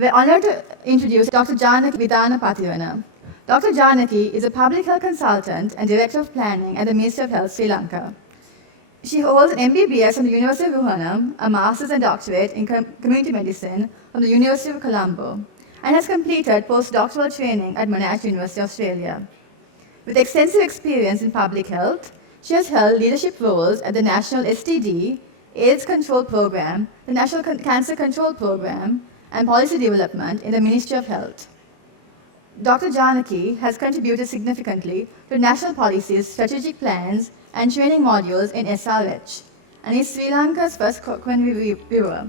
We're honored to introduce Dr. Janaki Vidanpathirana. Dr. Janaki is a public health consultant and director of planning at the Ministry of Health, Sri Lanka. She holds an MBBS from the University of Wuhan, a master's and doctorate in community medicine from the University of Colombo, and has completed postdoctoral training at Monash University, Australia. With extensive experience in public health, she has held leadership roles at the National STD, AIDS Control Program, the National Cancer Control Program, and Policy Development in the Ministry of Health. Dr. Janaki has contributed significantly to national policies, strategic plans, and training modules in SRH, and is Sri Lanka's first Cochrane reviewer.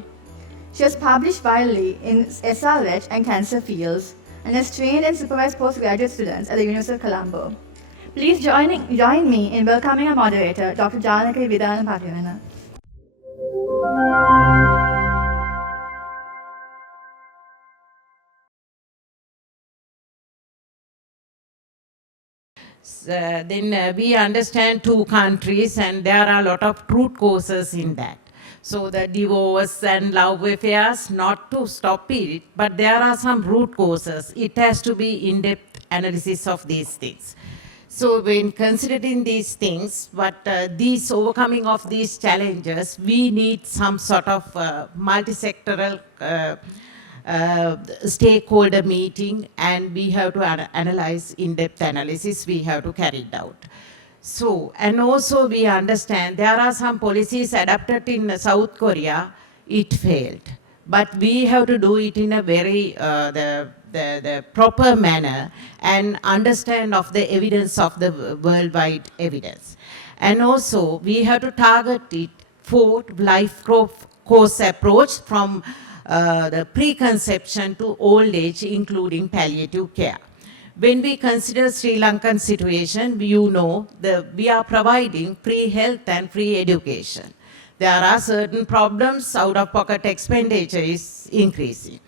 She has published widely in SRH and cancer fields, and has trained and supervised postgraduate students at the University of Colombo. Please join me in welcoming our moderator, Dr. Janaki Vidanpathirana. Then we understand two countries, and there are a lot of root causes in that. So the divorce and love affairs, not to stop it, but there are some root causes. It has to be in-depth analysis of these things. So when considering these things, these overcoming of these challenges, we need some sort of multi-sectoral stakeholder meeting, and we have to analyze in-depth analysis we have to carry it out. So, and also we understand there are some policies adopted in South Korea, it failed. But we have to do it in a very, the proper manner and understand of the evidence of the worldwide evidence. And also we have to target it for life course approach from the preconception to old age, including palliative care. When we consider Sri Lankan situation, you know we are providing free health and free education. There are certain problems, out-of-pocket expenditure is increasing.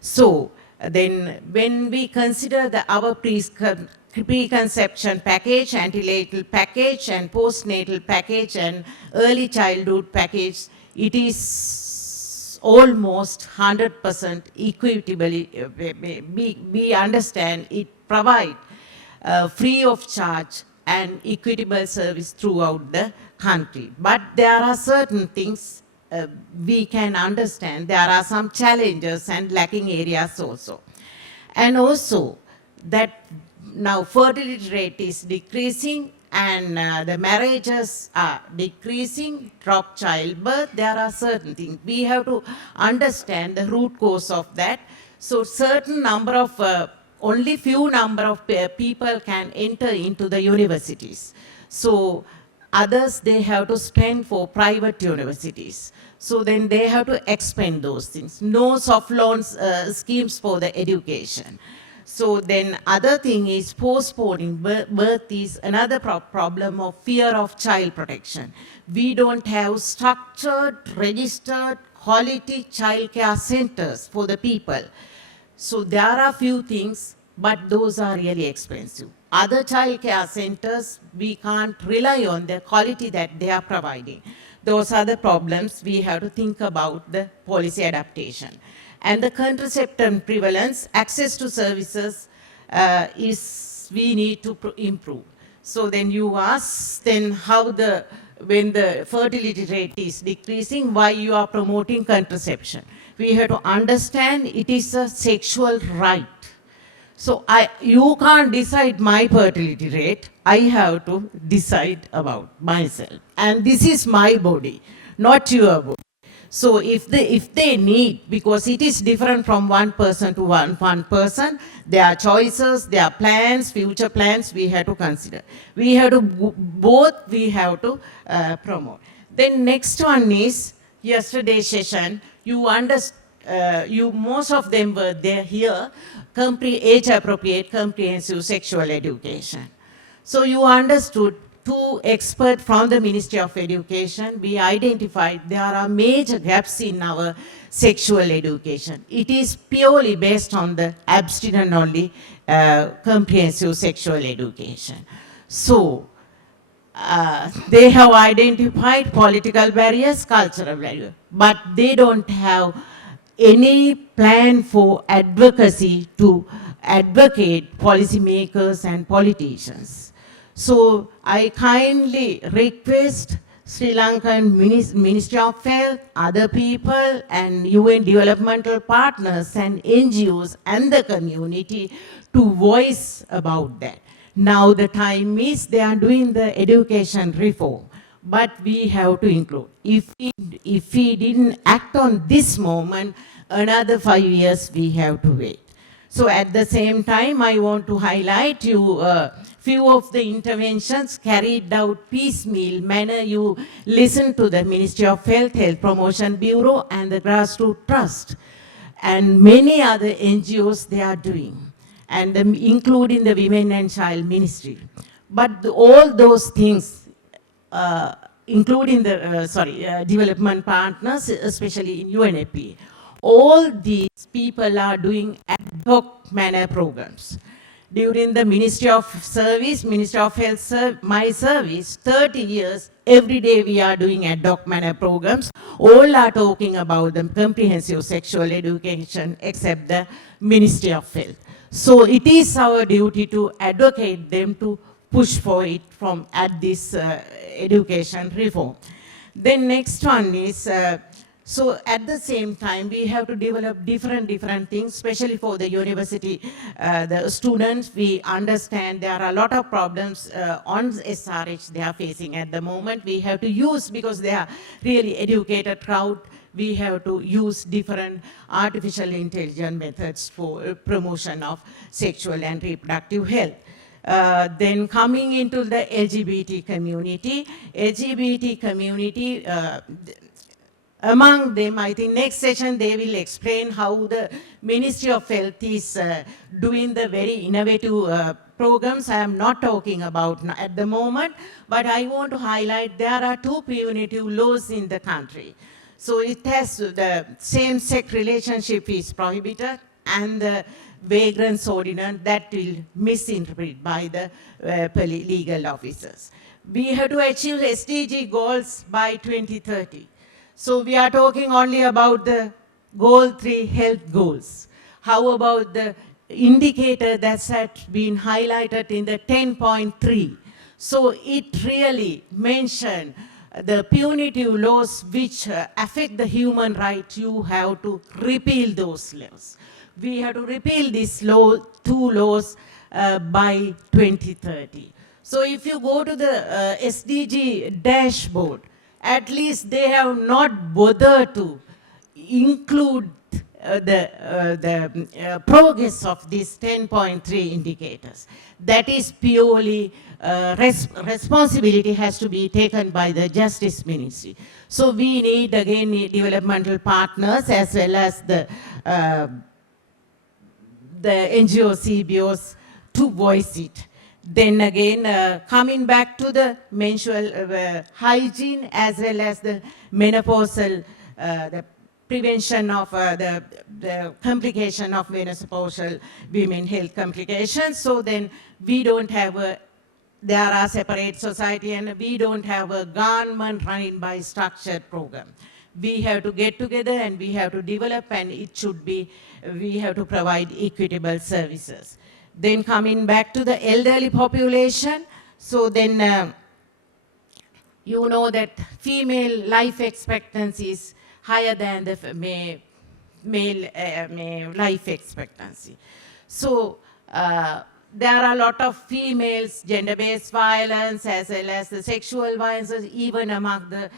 So then when we consider our preconception package, antenatal package, and postnatal package, and early childhood package, it is almost 100% equitably, we understand it provide free of charge and equitable service throughout the country. But there are certain things we can understand. There are some challenges and lacking areas also. And also that now fertility rate is decreasing, and the marriages are decreasing, drop childbirth. There are certain things. We have to understand the root cause of that. So certain number of, only few number of people can enter into the universities. So others, they have to spend for private universities. So then they have to expend those things. No soft loans schemes for the education. So then other thing is postponing birth is another problem of fear of child protection. We don't have structured, registered, quality child care centers for the people. So there are few things, but those are really expensive. Other child care centers, we can't rely on the quality that they are providing. Those are the problems we have to think about the policy adaptation. And the contraception prevalence, access to services we need to improve. So then you ask, then how when the fertility rate is decreasing, why you are promoting contraception? We have to understand it is a sexual right. So you can't decide my fertility rate. I have to decide about myself. And this is my body, not your body. So if they need, because it is different from one person to one person, their choices, their plans, future plans, we have to consider. We have to, both we have to promote. Then next one is, yesterday's session, most of them were there here, age-appropriate comprehensive sexual education. So you understood, two experts from the Ministry of Education, we identified there are major gaps in our sexual education. It is purely based on the abstinence-only comprehensive sexual education. So they have identified political barriers, cultural barriers, but they don't have any plan for advocacy to advocate policymakers and politicians. So I kindly request Sri Lankan Ministry of Health, other people and UN developmental partners and NGOs and the community to voice about that. Now the time is they are doing the education reform, but we have to include. If we didn't act on this moment, another 5 years we have to wait. So at the same time, I want to highlight you few of the interventions carried out piecemeal manner. You listen to the Ministry of Health, Health Promotion Bureau and the Grassroots Trust and many other NGOs they are doing, and including the Women and Child Ministry. But all those things, including the development partners, especially in UNFPA, all these people are doing ad hoc manner programs. During the Ministry of Service, Ministry of Health, my service, 30 years, every day we are doing ad hoc manner programs. All are talking about the comprehensive sexual education except the Ministry of Health. So it is our duty to advocate them to push for it from at this education reform. Then next one is, so at the same time, we have to develop different things, especially for the university, the students. We understand there are a lot of problems on SRH they are facing at the moment. We have to use, because they are really educated crowd, we have to use different artificial intelligence methods for promotion of sexual and reproductive health. Then coming into the LGBT community, among them, I think next session they will explain how the Ministry of Health is doing the very innovative programs. I am not talking about at the moment, but I want to highlight there are 2 punitive laws in the country. So it has the same-sex relationship is prohibited, and the vagrants ordinance that will misinterpret by the legal officers. We have to achieve SDG goals by 2030. So we are talking only about the goal 3 health goals. How about the indicator that's been highlighted in the 10.3? So it really mentioned the punitive laws which affect the human right. You have to repeal those laws. We have to repeal these 2 laws by 2030. So if you go to the SDG dashboard, at least they have not bothered to include the progress of these 10.3 indicators. That is purely responsibility has to be taken by the Justice Ministry. So we need again developmental partners as well as the NGO CBOs to voice it. Then again, coming back to the menstrual hygiene as well as the menopausal, the prevention of the complication of menopausal women health complications. So then we don't have there are separate society and we don't have a government running by structured program. We have to get together and we have to develop, and it should be, we have to provide equitable services. Then coming back to the elderly population, so then you know that female life expectancy is higher than the male life expectancy. So there are a lot of females, gender-based violence as well as the sexual violence even among the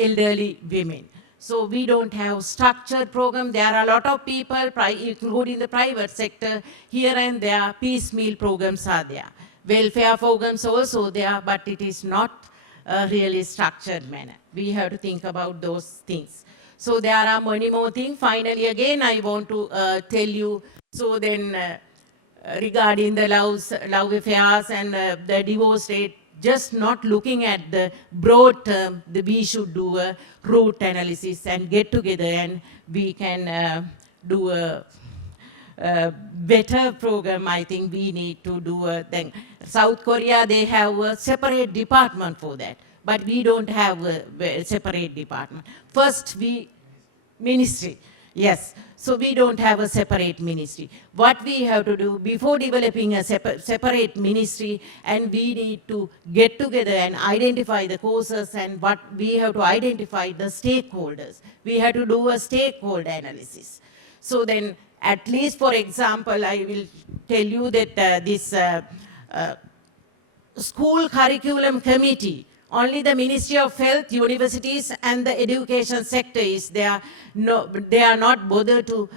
elderly women. So we don't have structured program. There are a lot of people, including the private sector, here and there, piecemeal programs are there. Welfare programs also there, but it is not a really structured manner. We have to think about those things. So there are many more things. Finally, again, I want to tell you, so then regarding the love affairs and the divorce rate, just not looking at the broad term, we should do a root analysis and get together and we can do a better program. I think we need to do a thing. South Korea, they have a separate department for that, but we don't have a separate department. First, we Ministry. Yes. So we don't have a separate ministry. What we have to do before developing a separate ministry, and we need to get together and identify the causes, and what we have to identify the stakeholders. We have to do a stakeholder analysis. So then, at least for example, I will tell you that this school curriculum committee, only the Ministry of Health, universities, and the education sector is there. No, they are not bothered to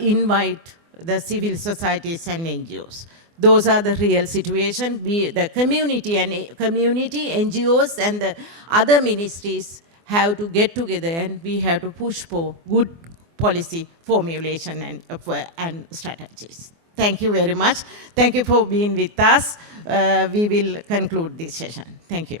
invite the civil societies and NGOs. Those are the real situation. The community, NGOs, and the other ministries have to get together, and we have to push for good policy formulation and strategies. Thank you very much. Thank you for being with us. We will conclude this session. Thank you.